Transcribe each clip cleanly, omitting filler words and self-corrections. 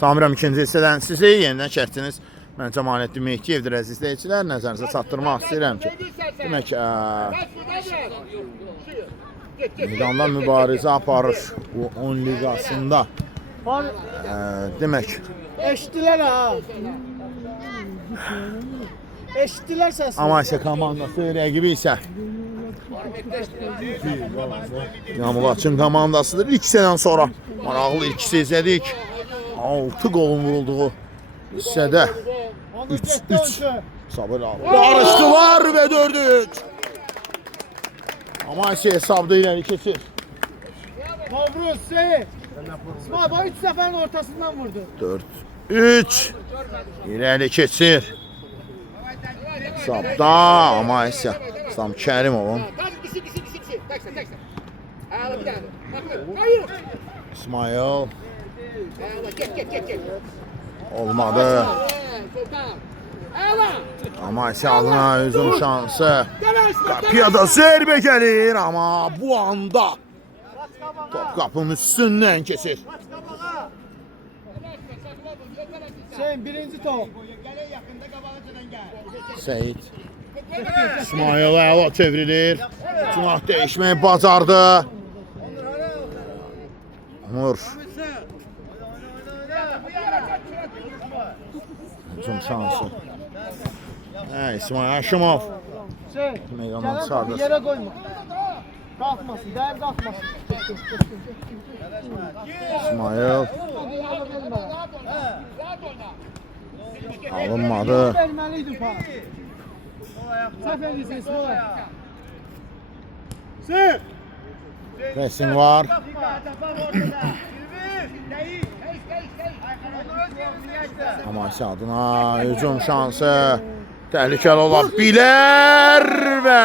Samirəm ikinci hissədən sizi yenidən çəkdiniz. Mən Cəmaləddin Mehdiyevdir əziz izləyicilər. Nəzərinizə çatdırmaq istəyirəm ki, demək meydanda mübarizə aparır bu 10 liqasında. Demək Eşitdilər ha. Eşitdilər səsini. Amasya komandası rəqibi isə Yamulaçın komandasıdır. İlk hissədən sonra maraqlı ilk hissə izlədik. 6 qolun vurulduğu hissədə 3-3 sabır aldı. Barışdılar və 4-3. Amasya hesabda ileri keçir. Mavruz Seyit. İsmail 3 səfərin ortasından vurdu. 4-3 ileri keçir. Hesabda Amasya İslam Kərimovun İsmail olmadı. Amasya adına hücum şansı. Qapıya da zərbə gəlir ama bu anda top qapının üstündən keçir. Şeyin birinci top. Seyit İsmail əla çevrilir. Cünah dəyişməyi bacardı. Amur hücum şansı. İsmail Haşimov meydandan çıxardır. Yerə qoyma. Qalxmasın, dəyər qalxmasın. İsmail alınmadı. Verməliydin falan. Səhv edirsən İsmail. Pressing var. Amasya adına hücum şansı. Təhlükəli ola bilər və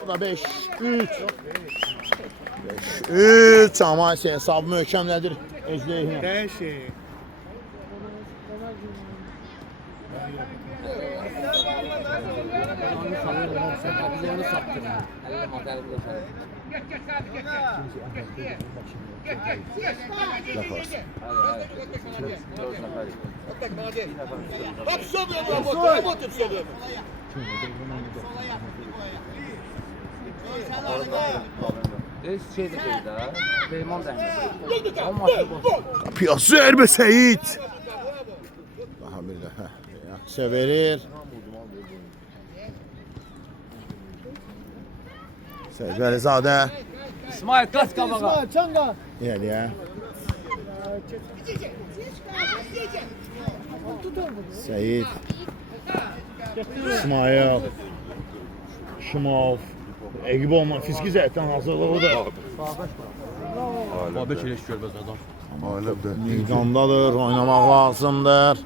bu da 5-3. 5-3 Amasya hesabı möhkəmlədir. Ejderha. Değişik. Kapıya zərbə Seyit. Daha bir də reaksiya verir. Seyit Vəlizadə. İsmail kaç kabağa. İsmail çanga. İyəli ya. Seyit. İsmail. Şimov. Eqib olma fiziki zəhətdən hazırlığıdır. Babək elə iş görməz adam. Meydandadır, oynamaq lazımdır.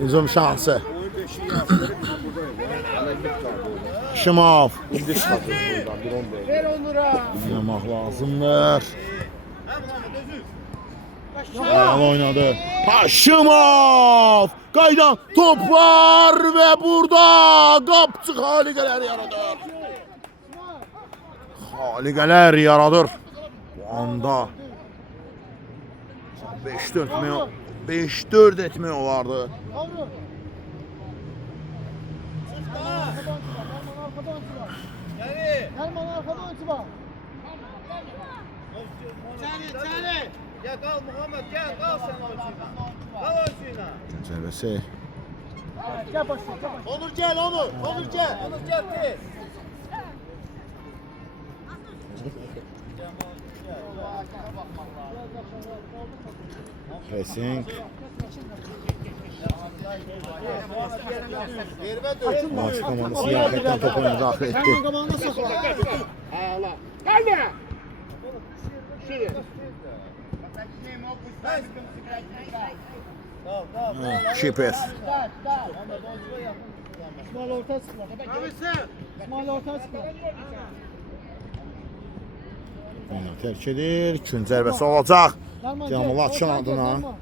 Hücum şansı. Şimov. Ver onlara. Oynamaq lazımdır. Ayağını oynadı. Haşimov! Qaydan top var ve burada qapçı xaliqələr yaradır. Xaliqələr yaradır. Bu anda 5-4 etmək olardı. Mavruz. Herman arkada oyuncu var. İçeri. Gel kal Muhammed gel kal sen oyuncuyla. Kal oyuncuyla. Cəbəsi. Gel başla, gel başla. Onur gel Onur. Onur gel. Onur gel tez. Pressing. Yerime dön. Maç komandası yarıqdan top oyuna daxil etdi. Herman komanda sokma. Gelme. Şiper. İsmail orta sıkma. İsmail orta sıkma. Oyunu tərk edir. Kün zərbəsi olacaq. Herman, Cəmal gel, Atçın ortaya gel, adına. Herman.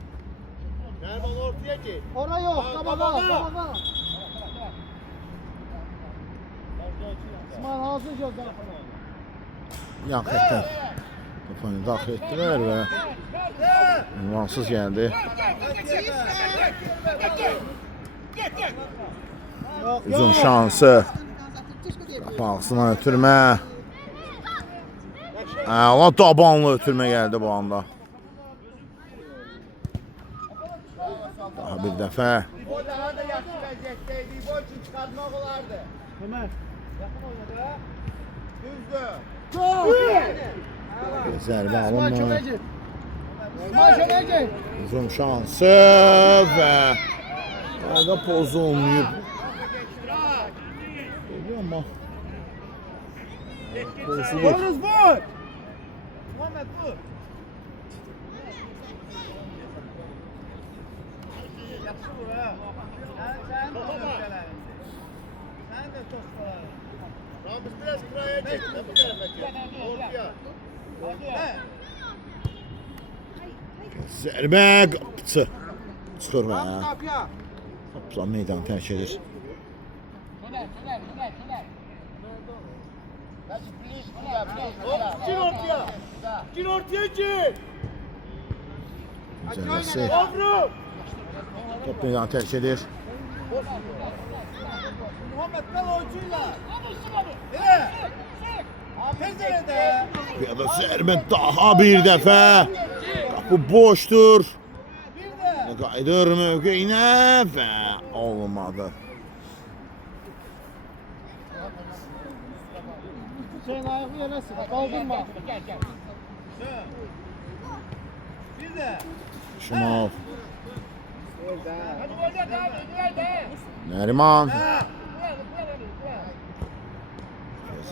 Erman ortaya git. Oraya yok, kabağa, kabağa. Yazı gözden. Yan xətdən topu daxil etdilər və ünvansız gəldi. Uzun şansı. Qapağısına ötürmə. Əla tabanlı ötürmə gəldi bu anda. Daha bir dəfə. O daha da yaxşı vəziyyətdəydi. Bu üçün çıxartmaq olardı. Ömer. Yaxın oynadı. Düzdür. Bir zərbə İsmail alınmır. Çömeci. İsmail Çömeci. Uzun şansı və qayda pozulmayıb. Amma pozulur. Yalnız vur. Muhammed vur. Yaxşı vur ha. Sen de tosfalarında. Sen de tosfalarında. Ramiz biraz kıraya çek. Bu tarafa çek. Ortaya. He. Zərbə qapıçı. Çıxır və Kapıya. qapıçı meydanı tərk edir. Gir ortaya. Gir ortaya gir. Cəməsi Yavrum. top meydanı tərk edir. Muhammed kal oyuncuyla. Nereye? Pencerede. Piyada zərbə daha bir dəfə. Qapı boşdur. Bir de. Qayıdır mövqeyinə və olmadı. Hüseyin ayaklı yerine sıra. Kaldırma. Bir de. Şimal. Hadi oyna abi. Nəriman. Ha.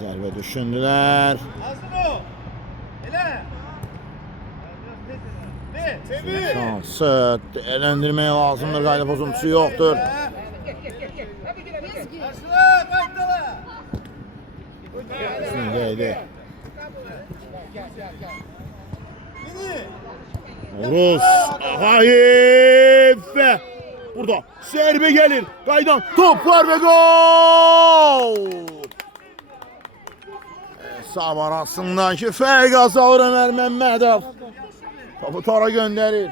Zərbə düşündülər. Hazır o. Ele. Ne? Çevir. Şansı dəyərləndirmək lazımdır. Qayda pozuntusu yoxdur. Karşıla kayıtala. Üstündəydi. Yeni. Rus Ağayev və burada zərbə gəlir. Qaydan top var və gol! Hesab arasındakı fərq azalır Ömər Məmmədov. Topu tora göndərir.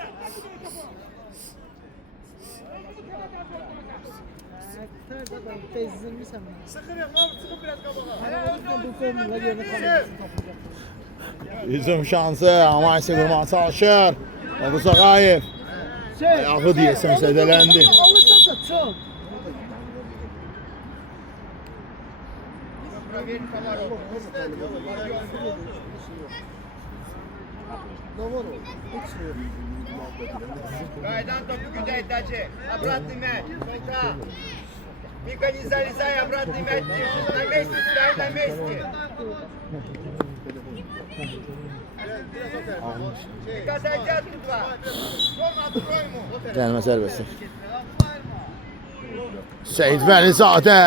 Bezdirmişsən mən. Sıkır yok abi sıkır biraz kabağa. Bu formula yerine kalmışsın. Hücum şansı amma isə vurmağa çalışır. Rus Ağayev ayağı deyəsən zədələndi. Alırsansa çok. Doğru. Hiç yok. Кайдан топу кидай дальше. Обратный мяч. Контра. Мика, не залезай, обратный мяч. На месте, стой на месте. Мика, отойди оттуда. Рома, открой ему. Gəlmə zərbəsi. Seyid Vəlizadə.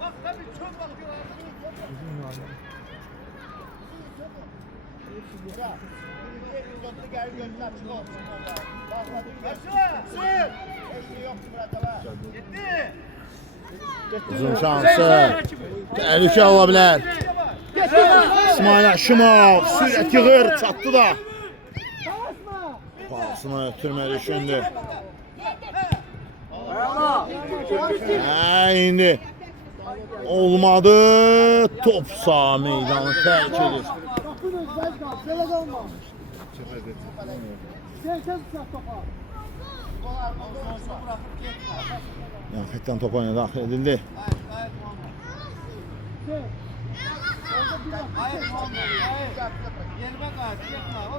Bak tabii çok bakıyor. Gel gönder şunu olsun orada. Başla. Sür. Yok burada. Gitti. Uzun şansı. Təhlükə ola bilər. İsmail Həşimov sürət yığır, çatdı da. Pasını ötürmə düşündü. İndi olmadı. Top sağ meydanı tərk edir. Bakın özgür kal. Şöyle kalma. Sen sıcak topa. Yan xətdən top oyuna daxil edildi.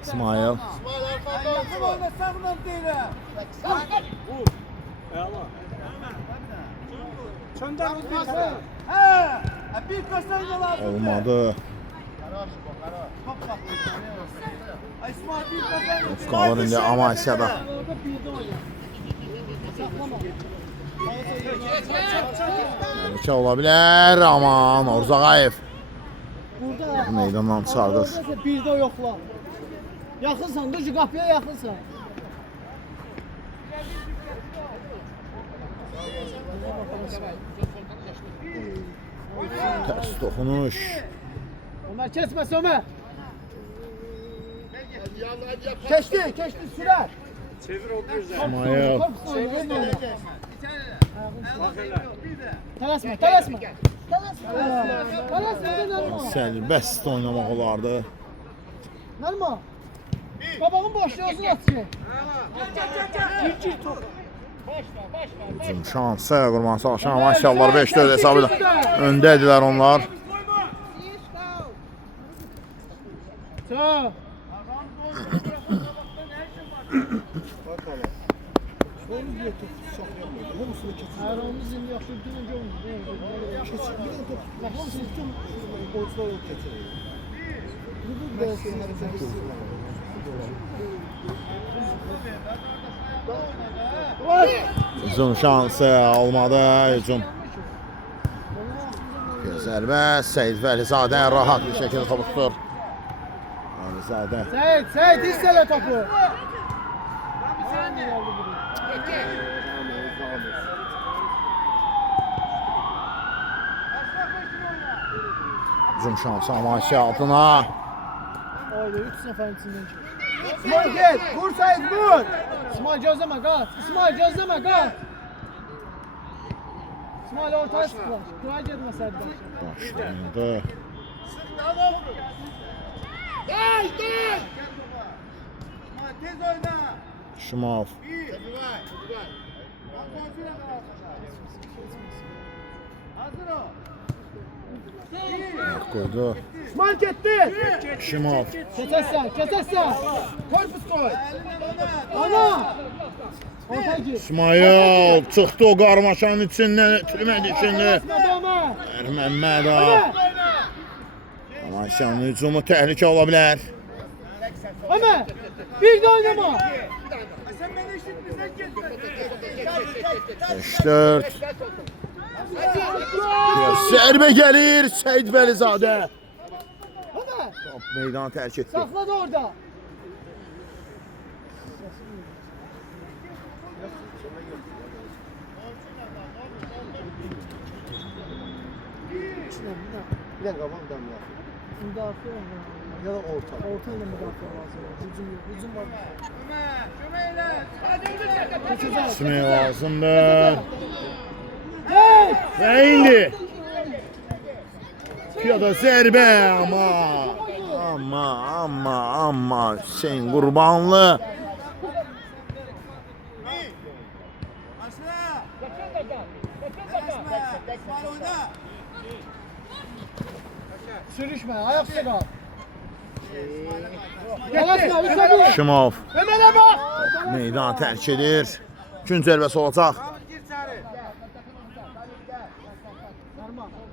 İsmail. Yakın oyna saklan değil. Ha, bir koşan lazım. Olmadı. Ay İsmail bir koşan. Qalır indi Amasyada. Orada bir de oyna. Saklama. Təhlükə ola bilər. Aman Oruz Ağayev Burada meydandan çıxardır. Oradasa bir de yokla. Yakınsan, dur şu kapıya yakınsan. Ters dokunuş. Ömer kesmez Ömer. Keçti sürer. İsmail. Talasma. Sərbəst oynamaq olardı. Narma. Babamın boşluğu olsun atıyor. Hücum şansı Qurban Savaşan maşallah 5-4 hesabı ilə öndədirlər onlar. Sağ. Aramız indi yaxşı dünən Hücum şansı olmadı. Hücum. Zərbə Seyid Vəlizadə rahat bir şəkildə topu tutur. Vəlizadə. Seyid hissələ topu. Hücum şansı Amaşi altına. Oyda 3 səfərin içindən çıxır. İsmail gel, vur Seyid vur. İsmail gözləmə qat. İsmail gözləmə qat. İsmail ortaya sıkılar. Dua gedmə Seyid başı. Başlandı. Tez oyna. Şimov. Hazır ol. Koydu. İsmail getdi. Şimov. Keçəsən. Korpus koy. Ana. Ortaya gir. İsmail çıxdı o qarmaşanın içindən itirmədi şimdi. Adama. Məhəmmədov. Amaşanın hücumu təhlükə ola bilər. Ömer. Bir de oynama. Sen beni işitmişsen git. 5-4. Zərbə gəlir Seyid Vəlizadə. Ömer. Top meydanı tərk etdi. Sakladı orada. Bir dakika babam damla. Müdafiə var. Ya da orta. Orta ilə müdafiə lazım. Hücum yox. Hücum var. Ömer, kömeyle. Hadi. Keçmək lazımdır. Hey! Və indi. Piyada zərbə amma Hüseyin Qurbanlı. Başla. İsmail oyna. Sürüşme. Ayakta kal. Yalasma. Üçe bir. Şimov Ömer'e bak. meydanı tərk edir. Gün zərbəsi olacaq. Gir içeri.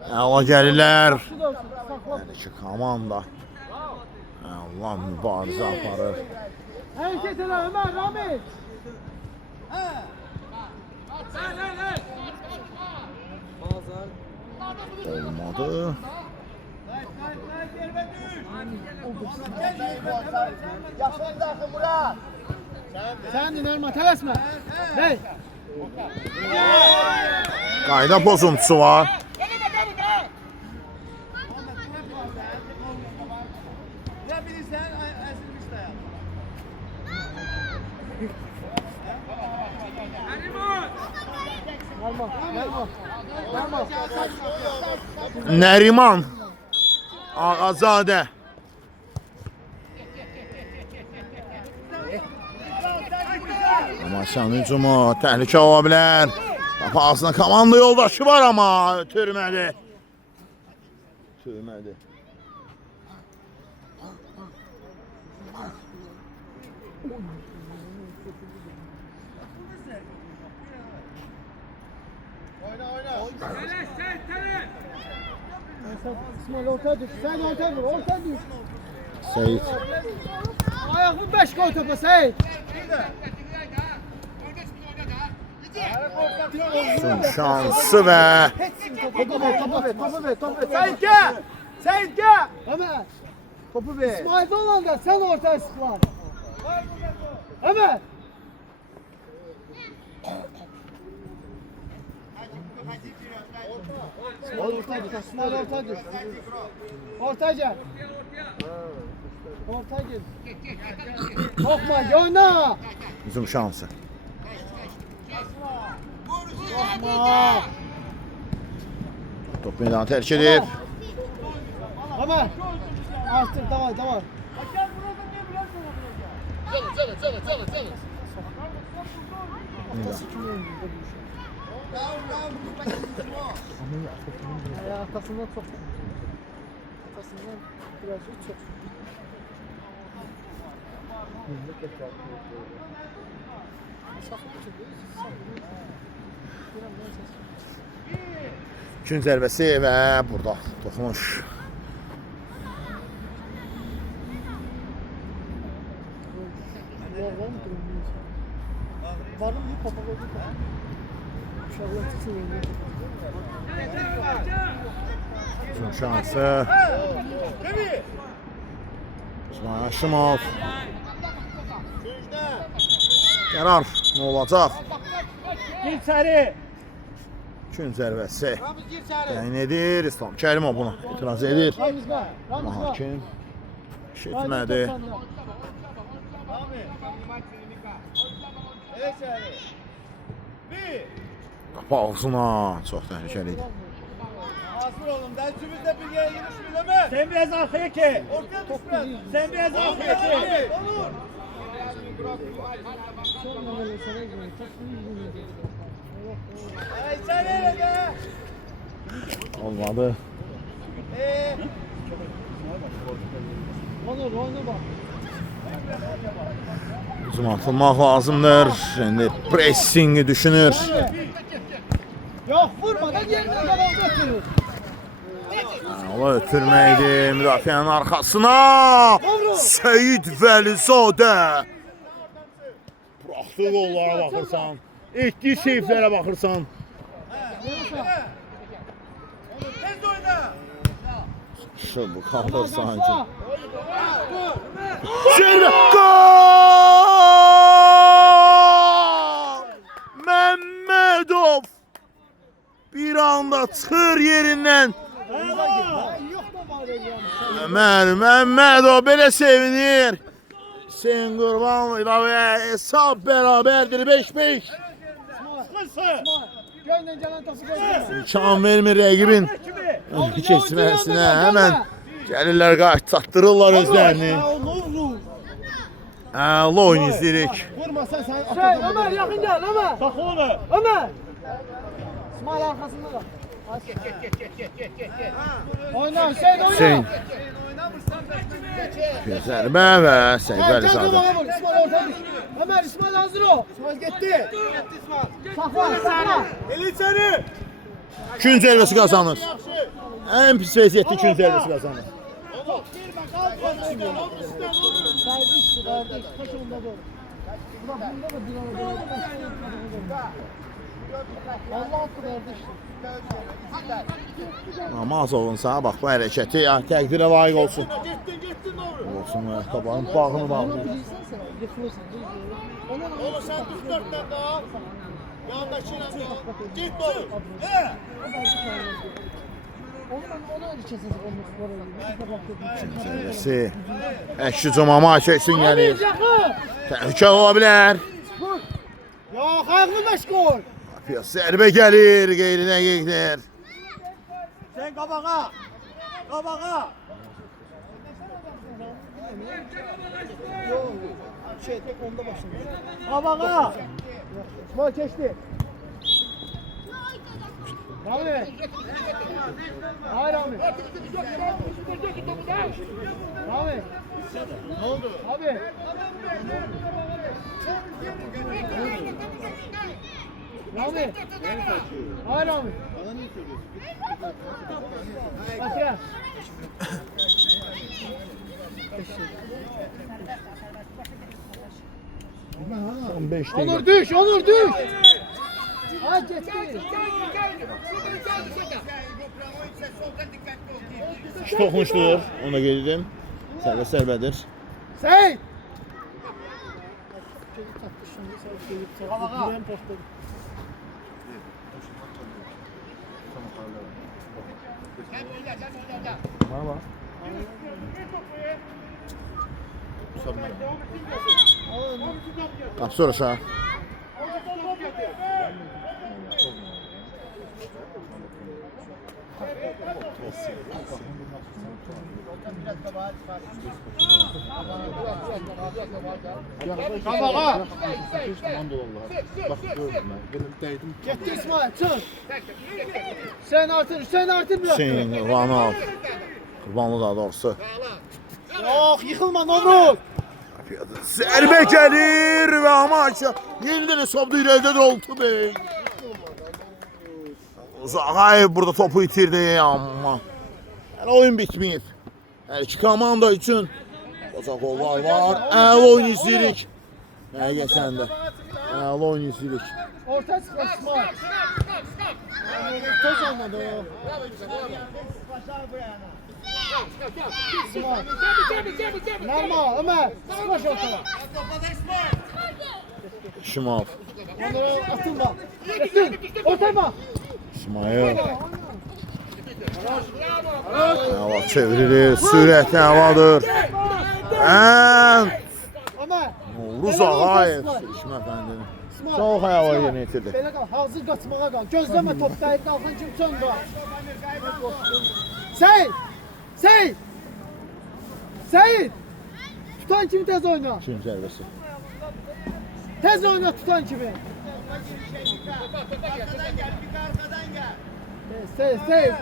Əla gəlirlər. Sakla. Yəni ki, komanda Allah mübarizə aparır. Hareket elə Ömer. Ramiz. Olmadı. Yaxın daxil Murat. Sen dinlerme. Telaşma. Hey. Qayda pozuntusu var. Ne bilirsen ezilmiş dayan. Nəriman Ağazadə. Amaşanın hücumu təhlükə ola bilər. Qapağısında komanda yoldaşı var amma ötürmədi. Ötürmədi. İsmail ortaya düş. Sen ortaya vur. Ortaya düş. Seyit. Ayağını 5 koy topa Seyit. Son şansı və Topu ver. Seyit gel. Seyit gel. Ömer. Topu ver. İsmail'de olan da sen ortaya sıklar. Ömer. Orta git. İsmail orta git. Orta gel. Orta git. Korkma oyna. Hücum şansı. Korkma. Top meydanı terk edib. Ömer. Artık tamam. Atasından çok. Atasından biraz çok. Gün zərbəsi və burada toxunuş. Var mı bir papa koydu? İnşallah çıkıyor. Hücum şansı. İsmail Aşımov. Qərar nə olacaq? Gir içeri. Gün zərbəsi. Təyin edir. İslam Kərimov buna etiraz edir. Ramizma. Hakim etmədi. Qapı ağzına çox təhlükəli idi. Hazır olun. Dəlçimiz de bir yere girişmiyor değil mi? Sen biraz arkaya ki. Ortaya düşmez. Sen biraz arkaya ki. Olur. Sen nereye gel? Olmadı. Onu bak. Hücum atılmaq lazımdır. Şimdi pressingi düşünür. Yok vurmadan yerine yalan götürür. Ola ötürməkdir müdafiənin arxasına. Seyid Vəlizadə. Buraxdığı qollara baxırsan. Etdiyi seyflərə baxırsan. Tez oyna. Bu qalır sanki. Zərbə. Gol! Məmmədov. Bir anda çıxır yerindən. Ömer Məmmədov belə sevinir. Sen Qurban ve hesab beraberdir 5-5. Gönlün gelen topu gönder. İmkan vermir rəqibin keçməsinə. Hemen gəlirlər qayıt çatdırırlar özlərini. Əla oyun izləyirik. Vurmasan sen Ömer yakın gel Ömer. Takı onu. Ömer. İsmail arkasında kal. Oyna Hüseyin oyna. Hüseyin. Zərbə və Seyid Vəlizadə. İsmail ortaya düş. Ömer İsmail hazır ol. İsmail gitti. Sakla. El içeri. Gün zərbəsi qazanır. Ən pis vəziyyətdə gün zərbəsi qazanır. Kardeşti kardeş. Kaç onda doğru. Bak bunda da bir arada. Allah hakkı kardeşti. Namazovun sağa bax bu hərəkəti təqdirə layiq olsun. Gittin doğru. Olsun və tabağın bağını bağlı. Bilirsen sen yıkılırsın. Oğlum sen tut dörtten daha. Yandakine git doğru. Onu ölçesiz olmuş var öyle. Zərbəsi. Əşki Cumama çəksin gəlir. Təhlükə ola bilər. Yok haklı meşgul. Zərbə gəlir, qeyri-dəqiqdir. Sen kabağa. Kabağa. Şey tek onda başladı. Kabağa. İsmail geçti. Rami. Hayır Rami. Rami. Ne oldu? Abi. Rami. Hayır Rami. Asya. 15 Onur düş, Onur düş. Ha geçti. İki toxunuşdur, onu da qeyd edim. Sərbədir. Seyit. Bana bak. Kapsır aşağı. Qabağa. Bak gördüm ben. Benim değdim. Getdi İsmail, çıx. Hüseyin artır biraz. Hüseyin, Ronald. Qurbanlı daha doğrusu. Yox, yıxılma, Novruz. Zərbə gəlir və Amaşa yenidən hesabda irəlidə də oldu bey. Zağayev burada topu itirdi amma hələ oyun bitməyib. Hər iki komanda üçün qoca qollar var. Əla oyun izləyirik. Həqiqətən də əla oyun izləyirik. Orta çıx İsmail. Toz olmadı o. İsmail. Merma, Ömer. Sıklaş ortaya. Şimal. Onlara atılma. Getdin. Ortaya bak. İsmail. Əla çevrilir. Sürət əladır. Ömer. Novruz Ağayev. Seçim əfəndinin. Çox əla yerinə yetirdi. Belə qal, hazır qaçmağa qal. Gözləmə top dəyib qalxan kimi çön qal. Seyid! Seyid! Seyid! Tutan kimi tez oyna. Kim zərbəsi? Tez oyna tutan kimi. Seyid!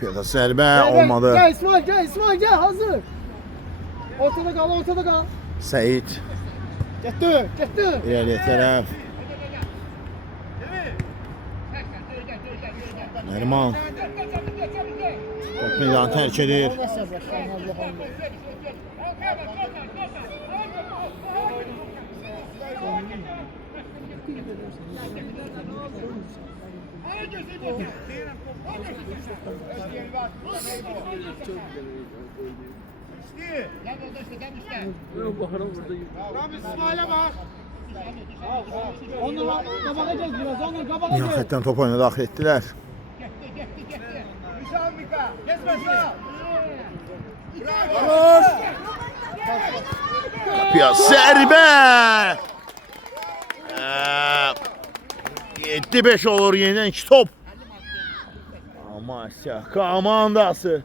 Piyada zərbə olmadı. Gel İsmail gel hazır. Ortada kal. Səyid Getdi. irəliyə tərəf. Nərman top meydanı tərk edir. Onunla kabağa gel biraz. Onunla kabağa gel. Nihayətdən top oyuna daxil etdilər. Qapıya zərbə! 7-5 olur yenidən 2 top. Amasya komandası.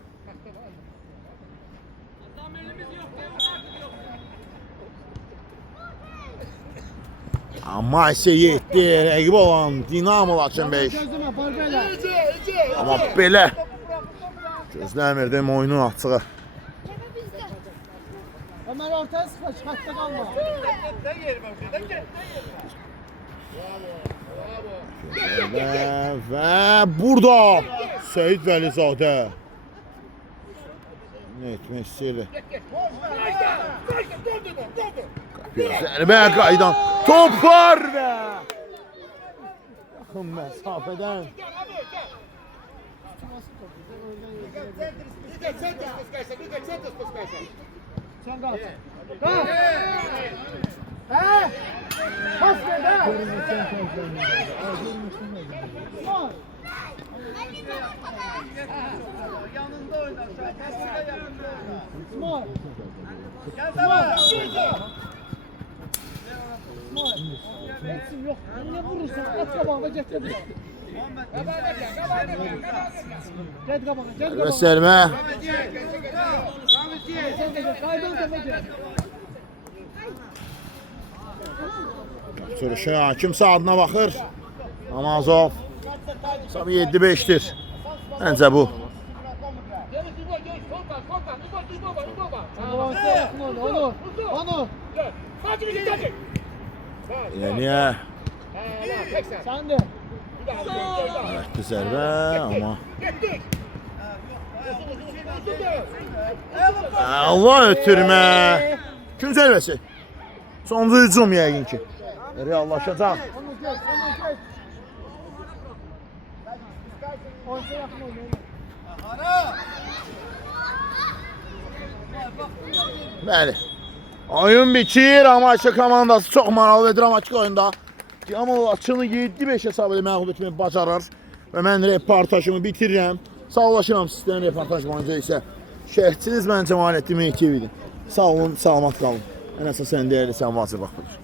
Amasya 7 rəqib olan Dinamo Laçın 5. Gözləmə, Barbelə. Amma belə gözləmirdim oyunun açığı. Ömer ortaya sıkma, çıkartta kalma. Və burada Seyid Vəlizadə nə etmək istəyirdi? Zərbə qaydan top var və yaxın məsafədən Sen kalk. Kalk. He? Pas ver he. Tamam. Yanında oyna. Pasıyla yanında oyna. İsmail. Gel tamam. Etsin yok. Ne vurursan at kabağına getir. Get kabağına. və sərmə Sen de gel. Kaydan tepe gel. sürüşü hakim saatına baxır. Namazov Sam 7-5'dir. Məncə bu. Ortaya yakın oyna. Onu. İleriyə Sen de. Rəhdi zərbə amma Allah ötürmə. Kim zərbəsi? Sonuncu hücum yəqin ki. Reallaşacaq. Onu geç. Ortaya yakın oyna. Bəli. Oyun bitir, amma Aşa komandası çox maraqlı və dramatik oyunda Amma Laçını 7-5 hesab ilə məğlub etməyi bacarar və mən reportajımı bitirirəm. Sağlaşıram sizdən reportaj boyunca isə. Şərhçiniz mən Cəmaləddin Mehdiyev idi. Sağ olun, salamat qalın. Ən əsasən dəyərli sən vacib vaxtıdır.